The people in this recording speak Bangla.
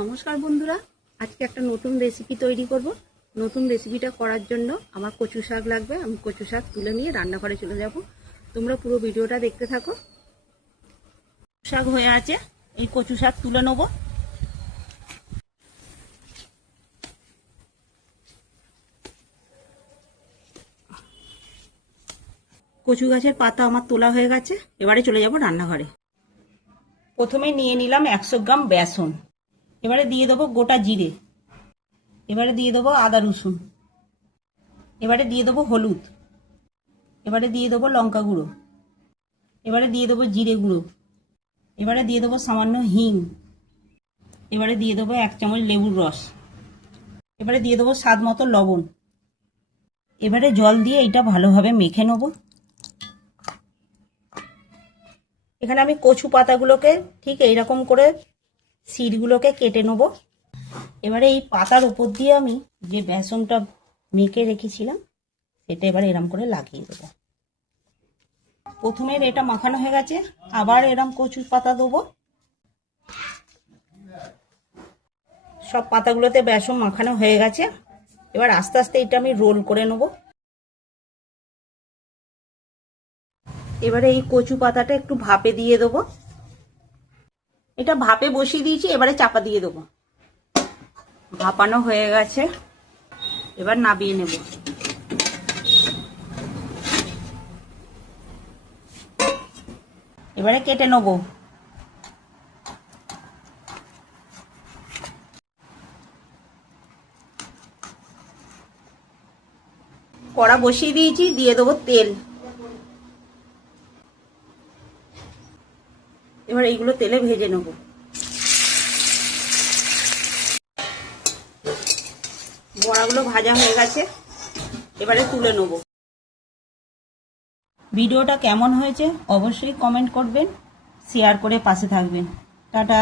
নমস্কার বন্ধুরা, আজকে একটা নতুন রেসিপি তৈরি করব। নতুন রেসিপিটা করার জন্য আমার কচু শাক লাগবে। আমি কচু শাক তুলে নিয়ে রান্নাঘরে চলে যাব। তোমরা পুরো ভিডিওটা দেখতে থাকো। শাক হয়ে আছে, এই কচু শাক তুলে নেব। কচু গাছের পাতা আমার তোলা হয়ে গেছে, এবারে চলে যাব রান্নাঘরে। প্রথমে নিয়ে নিলাম 100 গ্রাম বেসন। এবারে দিয়ে দেবো গোটা জিরে। এবারে দিয়ে দেবো আদা রসুন। এবারে দিয়ে দেবো হলুদ। এবারে দিয়ে দেবো লঙ্কা গুঁড়ো। এবারে দিয়ে দেবো জিরে গুঁড়ো। এবারে দিয়ে দেবো সামান্য হিং। এবারে দিয়ে দেবো 1 চামচ লেবুর রস। এবারে দিয়ে দেবো স্বাদ মতো লবণ। এবারে জল দিয়ে এটা ভালোভাবে মেখে নেব। এখানে আমি কচু পাতাগুলোকে ঠিক এইরকম করে শিরগুলোকে কেটে নেব। এবারে এই পাতার উপর দিয়ে আমি যে বেসনটা মেখে রেখেছিলাম সেটা এবারে এরম করে লাগিয়ে দেবো। প্রথমে এটা মাখানো হয়ে গেছে, আবার এরম কচু পাতা দেবো। সব পাতাগুলোতে বেসন মাখানো হয়ে গেছে। এবার আস্তে আস্তে এটা আমি রোল করে নেব। এবারে এই কচু পাতাটা একটু ভাপে দিয়ে দেবো। এটা ভাপে বসিয়ে দিয়েছি, এবারে চাপা দিয়ে দেবো। ভাপানো হয়ে গেছে, এবার নামিয়ে নেব। এবারে কেটে নেব। কড়া বসিয়ে দিয়েছি, দিয়ে দেবো তেল। এবার এইগুলো তেলে ভেজে নেব। বড়াগুলো ভাজা হয়ে গেছে, এবারে তুলে নেব। ভিডিওটা কেমন হয়েছে অবশ্যই কমেন্ট করবেন, শেয়ার করে পাশে থাকবেন। টাটা।